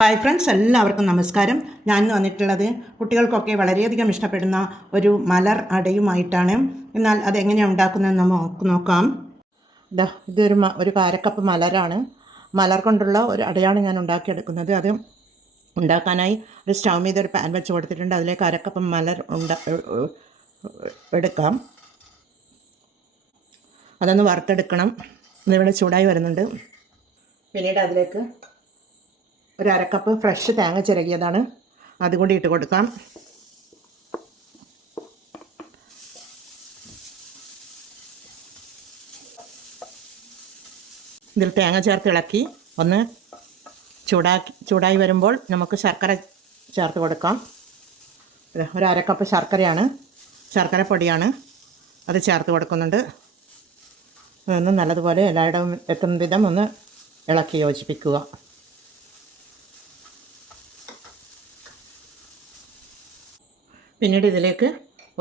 Hi friends, എല്ലാവർക്കും നമസ്കാരം. ഞാൻ വന്നിട്ടുള്ളത് കുട്ടികൾക്കൊക്കെ വളരെയധികം ഇഷ്ടപ്പെടുന്ന ഒരു മലർ അടയുമായിട്ടാണ്. എന്നാൽ അതെങ്ങനെയാണ് ഉണ്ടാക്കുന്നതെന്ന് നമുക്ക് നോക്കാം. ഇതൊരു കാരക്കപ്പ് മലരാണ്. മലർ കൊണ്ടുള്ള ഒരു അടയാണ് ഞാൻ ഉണ്ടാക്കിയെടുക്കുന്നത്. അത് ഉണ്ടാക്കാനായി ഒരു സ്റ്റൗ മീത ഒരു പാൻ വെച്ച് കൊടുത്തിട്ടുണ്ട്. അതിലേക്ക് അരക്കപ്പം മലർ എടുക്കാം. അതൊന്ന് വറുത്തെടുക്കണം. ഇതിവിടെ ചൂടായി വരുന്നുണ്ട്. പിന്നീട് അതിലേക്ക് ഒരു അരക്കപ്പ് ഫ്രഷ് തേങ്ങ ചിരകിയതാണ്, അതുകൂടി ഇട്ട് കൊടുക്കാം. ഇതിൽ തേങ്ങ ചേർത്ത് ഇളക്കി ഒന്ന് ചൂടായി വരുമ്പോൾ നമുക്ക് ശർക്കര ചേർത്ത് കൊടുക്കാം. ഒരു അരക്കപ്പ് ശർക്കര പൊടിയാണ്, അത് ചേർത്ത് കൊടുക്കുന്നുണ്ട്. അതൊന്ന് നല്ലതുപോലെ എല്ലായിടവും എത്തുന്ന വിധം ഒന്ന് ഇളക്കി യോജിപ്പിക്കുക. പിന്നീട് ഇതിലേക്ക്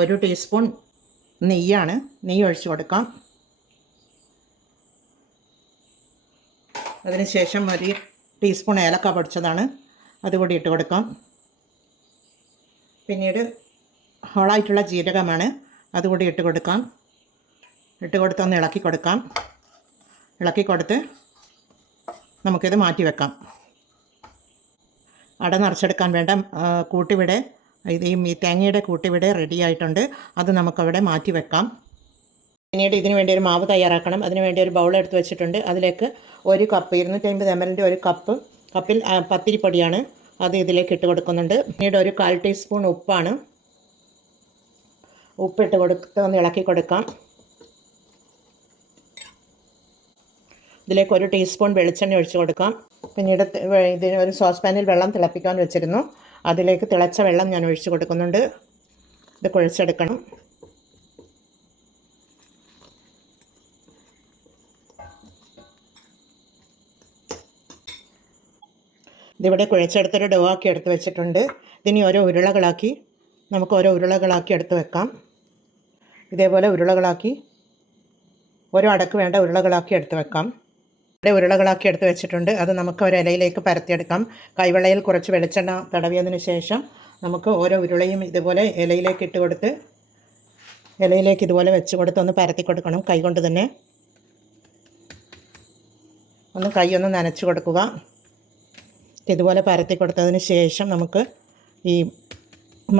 1 ടീസ്പൂൺ നെയ്യ് ഒഴിച്ച് കൊടുക്കാം. അതിനുശേഷം 1 ടീസ്പൂൺ ഏലക്ക പൊടിച്ചതാണ്, അതുകൂടി ഇട്ട് കൊടുക്കാം. പിന്നീട് ഹോളായിട്ടുള്ള ജീരകമാണ്, അതുകൂടി ഇട്ട് കൊടുക്കാം. ഇട്ട് കൊടുത്തൊന്ന് ഇളക്കി കൊടുക്കാം. ഇളക്കി കൊടുത്ത് നമുക്കിത് മാറ്റി വെക്കാം. അട നിറച്ചെടുക്കാൻ വേണ്ട കൂട്ടിവിടെ ഈ തേങ്ങയുടെ കൂട്ടിവിടെ റെഡി ആയിട്ടുണ്ട്. അത് നമുക്കവിടെ മാറ്റി വെക്കാം. പിന്നീട് ഇതിന് വേണ്ടി ഒരു മാവ് തയ്യാറാക്കണം. അതിന് വേണ്ടി ഒരു ബൗൾ എടുത്ത് വെച്ചിട്ടുണ്ട്. അതിലേക്ക് 1 കപ്പ് 250 ml ഒരു കപ്പിൽ പത്തിരിപ്പൊടിയാണ്, അത് ഇതിലേക്ക് ഇട്ട് കൊടുക്കുന്നുണ്ട്. പിന്നീട് ഒരു 1/4 ടീസ്പൂൺ ഉപ്പാണ്. ഉപ്പിട്ട് കൊടുത്ത് ഒന്ന് ഇളക്കി കൊടുക്കാം. ഇതിലേക്ക് 1 ടീസ്പൂൺ വെളിച്ചെണ്ണ ഒഴിച്ച് കൊടുക്കാം. പിന്നീട് ഇതിന് ഒരു സോസ് പാനിൽ വെള്ളം തിളപ്പിക്കാൻ വെച്ചിരുന്നു. അതിലേക്ക് തിളച്ച വെള്ളം ഞാൻ ഒഴിച്ച് കൊടുക്കുന്നുണ്ട്. ഇത് കുഴച്ചെടുക്കണം. ഇതിവിടെ കുഴച്ചെടുത്തൊരു ഡോ ആക്കി എടുത്ത് വെച്ചിട്ടുണ്ട്. ഇതിനി ഓരോ ഉരുളകളാക്കി എടുത്ത് വെക്കാം. ഇതേപോലെ ഓരോ അടക്ക് വേണ്ട ഉരുളകളാക്കി എടുത്ത് വെക്കാം. ഇവിടെ ഉരുളകളാക്കി എടുത്ത് വെച്ചിട്ടുണ്ട്. അത് നമുക്ക് ഒരു ഇലയിലേക്ക് പരത്തിയെടുക്കാം. കൈവെള്ളയിൽ കുറച്ച് വെളിച്ചെണ്ണ തടവിയതിന് ശേഷം നമുക്ക് ഓരോ ഉരുളയും ഇതുപോലെ ഇലയിലേക്ക് ഇട്ട് കൊടുത്ത് ഇതുപോലെ വെച്ച് കൊടുത്ത് ഒന്ന് പരത്തി കൊടുക്കണം. കൈ കൊണ്ട് തന്നെ കൈ ഒന്ന് നനച്ച് കൊടുക്കുക. ഇതുപോലെ പരത്തി കൊടുത്തതിന് ശേഷം നമുക്ക് ഈ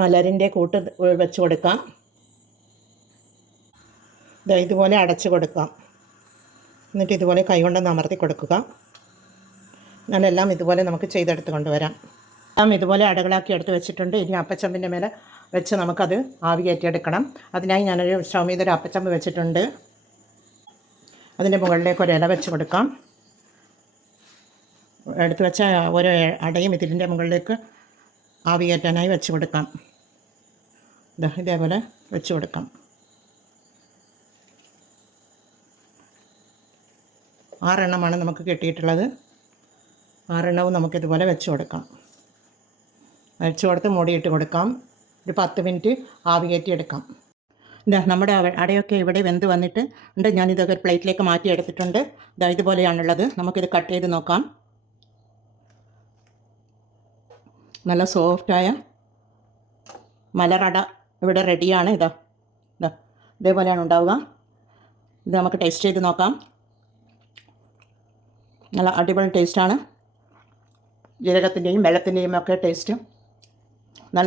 മലരിൻ്റെ കൂട്ട് വെച്ച് കൊടുക്കാം. ഇതുപോലെ അടച്ച് കൊടുക്കാം. എന്നിട്ട് ഇതുപോലെ കൈകൊണ്ടൊന്ന് അമർത്തി കൊടുക്കുക. ഞാനെല്ലാം ഇതുപോലെ നമുക്ക് ചെയ്തെടുത്ത് കൊണ്ടുവരാം. എല്ലാം ഇതുപോലെ അടകളാക്കി എടുത്ത് വെച്ചിട്ടുണ്ട്. ഇനി അപ്പച്ചമ്പിൻ്റെ മേലെ വെച്ച് നമുക്കത് ആവി കയറ്റിയെടുക്കണം. അതിനായി ഞാനൊരു സ്റ്റൗ മീത ഒരു അപ്പച്ചമ്പ് വെച്ചിട്ടുണ്ട്. അതിൻ്റെ മുകളിലേക്ക് ഒരു ഇല വെച്ച് കൊടുക്കാം. എടുത്ത് വെച്ച ഓരോ അടയും ഇതിൻ്റെ മുകളിലേക്ക് ആവി കയറ്റാനായി വെച്ച് കൊടുക്കാം. ഇതേപോലെ വെച്ച് കൊടുക്കാം. 6 എണ്ണമാണ് നമുക്ക് കിട്ടിയിട്ടുള്ളത്. 6 എണ്ണവും നമുക്കിതുപോലെ വെച്ച് കൊടുക്കാം. വെച്ച് കൊടുത്ത് മൂടിയിട്ട് കൊടുക്കാം. ഒരു 10 മിനിറ്റ് ആവി കയറ്റിയെടുക്കാം. നമ്മുടെ അടയൊക്കെ ഇവിടെ വെന്ത് വന്നിട്ട് ഉണ്ട്. ഞാനിതൊക്കെ ഒരു പ്ലേറ്റിലേക്ക് മാറ്റി എടുത്തിട്ടുണ്ട്. ഇതുപോലെയാണുള്ളത്. നമുക്കിത് കട്ട് ചെയ്ത് നോക്കാം. നല്ല സോഫ്റ്റായ മലറട ഇവിടെ റെഡിയാണ്. ഇതേപോലെയാണ് ഉണ്ടാവുക. ഇത് നമുക്ക് ടേസ്റ്റ് ചെയ്ത് നോക്കാം. നല്ല അടിപൊളി ടേസ്റ്റാണ്. ജീരകത്തിൻ്റെയും വെള്ളത്തിൻ്റെയും ഒക്കെ ടേസ്റ്റ്.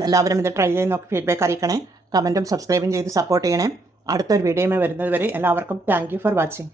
എല്ലാവരും ഇത് ട്രൈ ചെയ്ത് നോക്കി ഫീഡ്ബാക്ക് അറിയിക്കണേ. കമൻറ്റും സബ്സ്ക്രൈബും ചെയ്ത് സപ്പോർട്ട് ചെയ്യണേ. അടുത്തൊരു വീഡിയോയിൽ വരുന്നത് വരെ എല്ലാവർക്കും താങ്ക് യു ഫോർ വാച്ചിങ്.